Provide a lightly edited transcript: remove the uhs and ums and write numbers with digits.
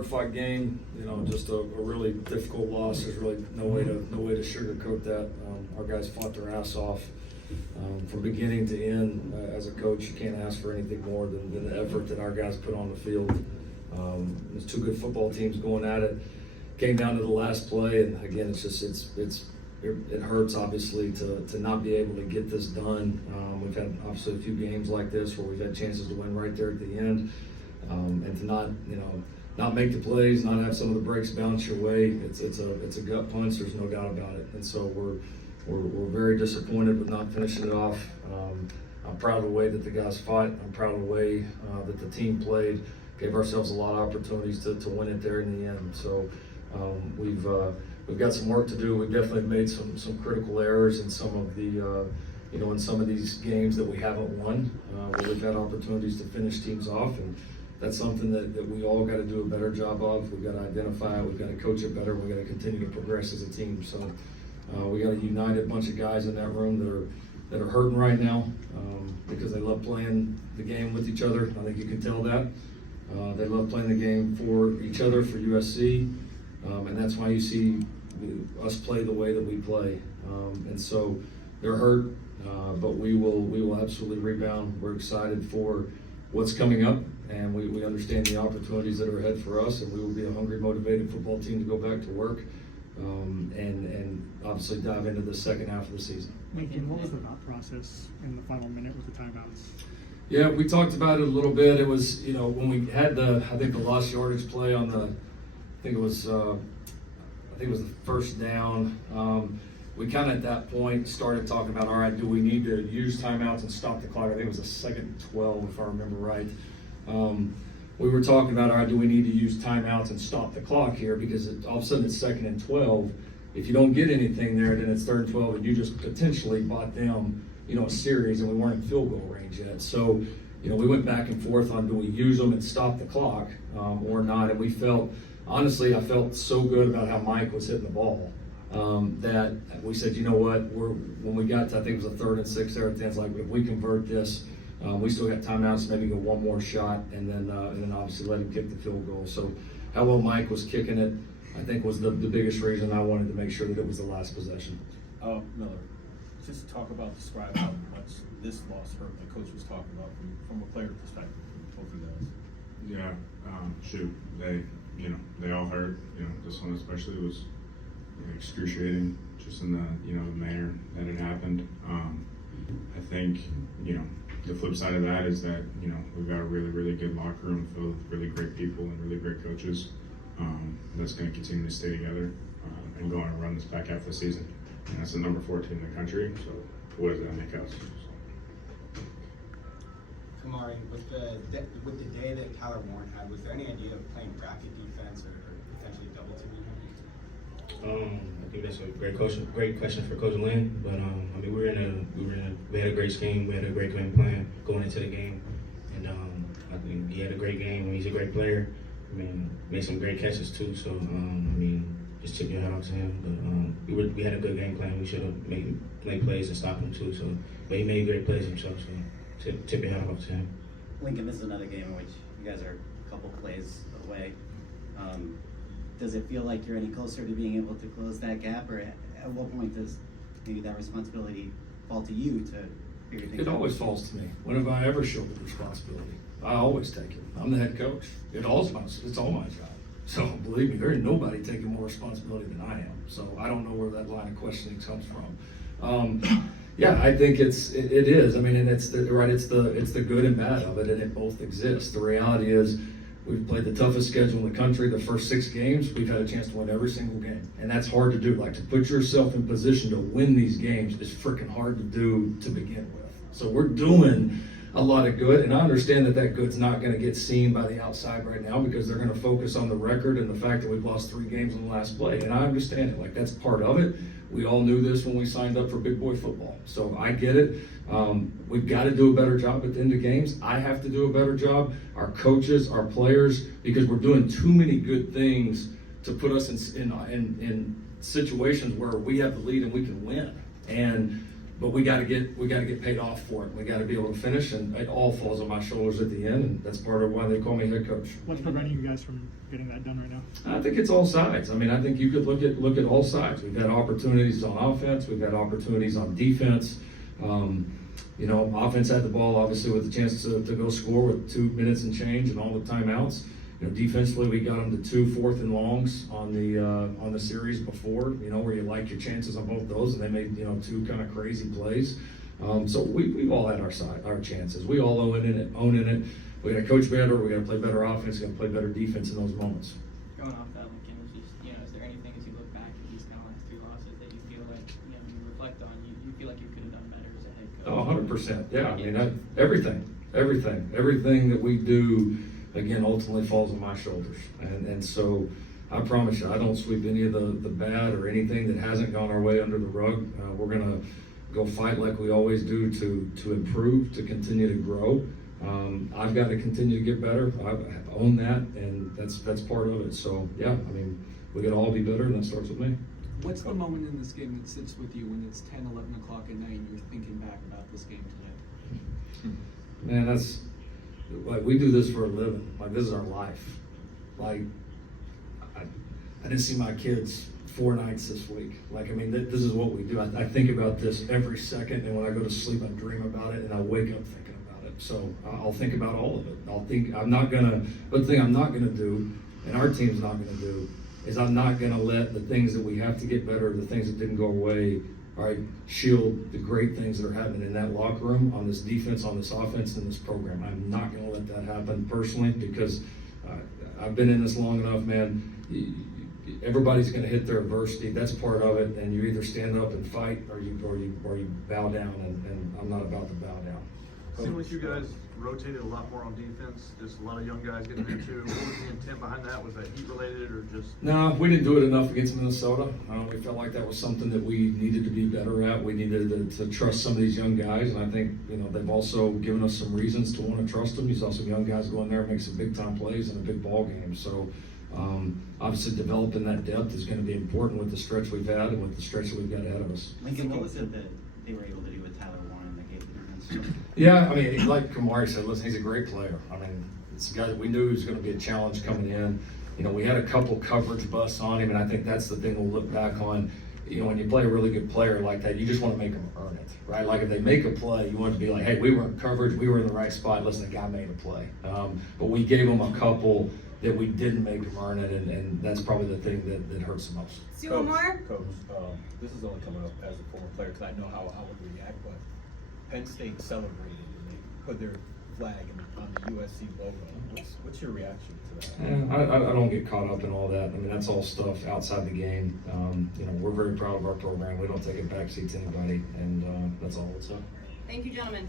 hard-fought game. Just a really difficult loss. There's really no way to sugarcoat that. Our guys fought their ass off from beginning to end. As a coach, you can't ask for anything more than the effort that our guys put on the field. There's two good football teams going at it. Came down to the last play, and again, it hurts obviously to not be able to get this done. We've had obviously a few games like this where we've had chances to win right there at the end, and to not make the plays, not have some of the breaks bounce your way. It's a gut punch. There's no doubt about it. And so we're very disappointed with not finishing it off. I'm proud of the way that the guys fought. I'm proud of the way that the team played. Gave ourselves a lot of opportunities to win it there in the end. So we've got some work to do. We've definitely made some critical errors in some of the in some of these games that we haven't won, where we've had opportunities to finish teams off, and that's something that we all got to do a better job of. We've got to identify it. We've got to coach it better. We've got to continue to progress as a team. So we got a united bunch of guys in that room that are hurting right now because they love playing the game with each other. I think you can tell that. They love playing the game for each other, for USC, and that's why you see us play the way that we play. And so they're hurt, but we will absolutely rebound. We're excited for what's coming up, and we understand the opportunities that are ahead for us, and we will be a hungry, motivated football team to go back to work and obviously dive into the second half of the season. Lincoln, what was the thought process in the final minute with the timeouts? Yeah, we talked about it a little bit. It was, when we had the lost yardage play on the, I think it was the first down. We kind of at that point started talking about, all right, do we need to use timeouts and stop the clock? I think it was a second and 12, if I remember right. We were talking about, all right, do we need to use timeouts and stop the clock here? Because all of a sudden it's second and 12. If you don't get anything there, then it's third and 12, and you just potentially bought them, a series, and we weren't in field goal range yet. So, we went back and forth on do we use them and stop the clock or not. And we felt, honestly, I felt so good about how Mike was hitting the ball that we said, you know what, when we got to, I think it was a 3rd and 6 there at the end, it's like, if we convert this, we still got timeouts, maybe go one more shot, and then obviously let him kick the field goal. So how well Mike was kicking it, I think was the biggest reason I wanted to make sure that it was the last possession. Miller, just describe how much this loss hurt, like Coach was talking about from a player perspective, both of you guys. Yeah, they all hurt. This one especially was excruciating, just in the the manner that it happened. I think the flip side of that is that we've got a really, really good locker room filled with really great people and really great coaches. That's going to continue to stay together and go on and run this back half of the season. And that's the number 4 team in the country. So what does that make us? Kamari, with the day that Tyler Warren had, was there any idea of playing bracket defense or potentially double teaming him? I think that's a great question for Coach Lynn. But we had a great scheme, we had a great game plan going into the game, and I think he had a great game. He's a great player. Made some great catches too. So just tip your hat off to him. But we had a good game plan. We should have made plays and stop him too. So, but he made great plays himself. So tip your hat off to him. Lincoln, this is another game in which you guys are a couple plays away. Does it feel like you're any closer to being able to close that gap, or at what point does maybe that responsibility fall to you to figure things out? It always falls to me. When have I ever shouldered responsibility? I always take it. I'm the head coach. It's all my job. So believe me, there ain't nobody taking more responsibility than I am. So I don't know where that line of questioning comes from. Yeah, I think it is. And it's the good and bad of it, and it both exist. The reality is, we've played the toughest schedule in the country. The first 6 games, we've had a chance to win every single game. And that's hard to do. Like, to put yourself in position to win these games is freaking hard to do to begin with. So we're doing a lot of good, and I understand that good's not going to get seen by the outside right now because they're going to focus on the record and the fact that we've lost 3 games in the last play. And I understand it. Like, that's part of it. We all knew this when we signed up for big boy football. So I get it. We've got to do a better job at the end of games. I have to do a better job. Our coaches, our players, because we're doing too many good things to put us in situations where we have the lead and we can win. And but we gotta get paid off for it. We gotta be able to finish, and it all falls on my shoulders at the end, and that's part of why they call me head coach. What's preventing you guys from getting that done right now? I think it's all sides. I mean, I think you could look at all sides. We've had opportunities on offense. We've had opportunities on defense. You know, offense had the ball, obviously, with a chance to go score with 2 minutes and change and all the timeouts. You know, defensively, we got them to 2 4th and longs on the series before. You know, where you like your chances on both those, and they made 2 kind of crazy plays. So we've all had our chances. We all own in it. We got to coach better. We got to play better offense. We got to play better defense in those moments. Going off that, Lincoln, was just, is there anything as you look back at these kind of last 2 losses that you feel like, when you reflect on, you feel like you could have done better as a head coach? Oh, 100%. Yeah, I mean, everything that we do, again, ultimately falls on my shoulders. And so I promise you, I don't sweep any of the bad or anything that hasn't gone our way under the rug. We're going to go fight like we always do to improve, to continue to grow. I've got to continue to get better. I own that, and that's part of it. So, yeah, I mean, we got to all be better, and that starts with me. What's the moment in this game that sits with you when it's 10, 11 o'clock at night and you're thinking back about this game today? Man, that's like, we do this for a living. Like, this is our life. Like, I didn't see my kids 4 nights this week. Like, I mean, this is what we do. I think about this every second, and when I go to sleep, I dream about it, and I wake up thinking about it. So I'll think about all of it. But the thing I'm not gonna do, and our team's not gonna do, is I'm not gonna let the things that we have to get better, the things that didn't go away, all right, shield the great things that are happening in that locker room, on this defense, on this offense, and this program. I'm not gonna let that happen personally, because I've been in this long enough, man. Everybody's going to hit their adversity. That's part of it, and you either stand up and fight, or you bow down. And I'm not about to bow down. Seemed like you guys rotated a lot more on defense. Just a lot of young guys getting there too. What was the intent behind that? Was that heat related, or just? No, we didn't do it enough against Minnesota. We felt like that was something that we needed to be better at. We needed to trust some of these young guys, and I think they've also given us some reasons to want to trust them. You saw some young guys go in there and make some big time plays in a big ball game. So. Obviously, developing that depth is going to be important with the stretch we've had and with the stretch that we've got ahead of us. Lincoln, what was it that they were able to do with Tyler Warren that gave the difference? Yeah, I mean, like Kamari said, listen, he's a great player. I mean, it's a guy that we knew was going to be a challenge coming in. We had a couple coverage busts on him, and I think that's the thing we'll look back on. When you play a really good player like that, you just want to make them earn it, right? Like, if they make a play, you want it to be like, hey, we were in coverage, we were in the right spot, listen, the guy made a play. But we gave him a couple that we didn't make him earn it, and that's probably the thing that hurts the most. Coach, this is only coming up as a former player, because I know how I would react, but Penn State celebrated, and they put their flag on the USC logo. What's your reaction to that? I don't get caught up in all that. I mean, that's all stuff outside the game. We're very proud of our program. We don't take a backseat to anybody, and that's all. What's up? Thank you, gentlemen.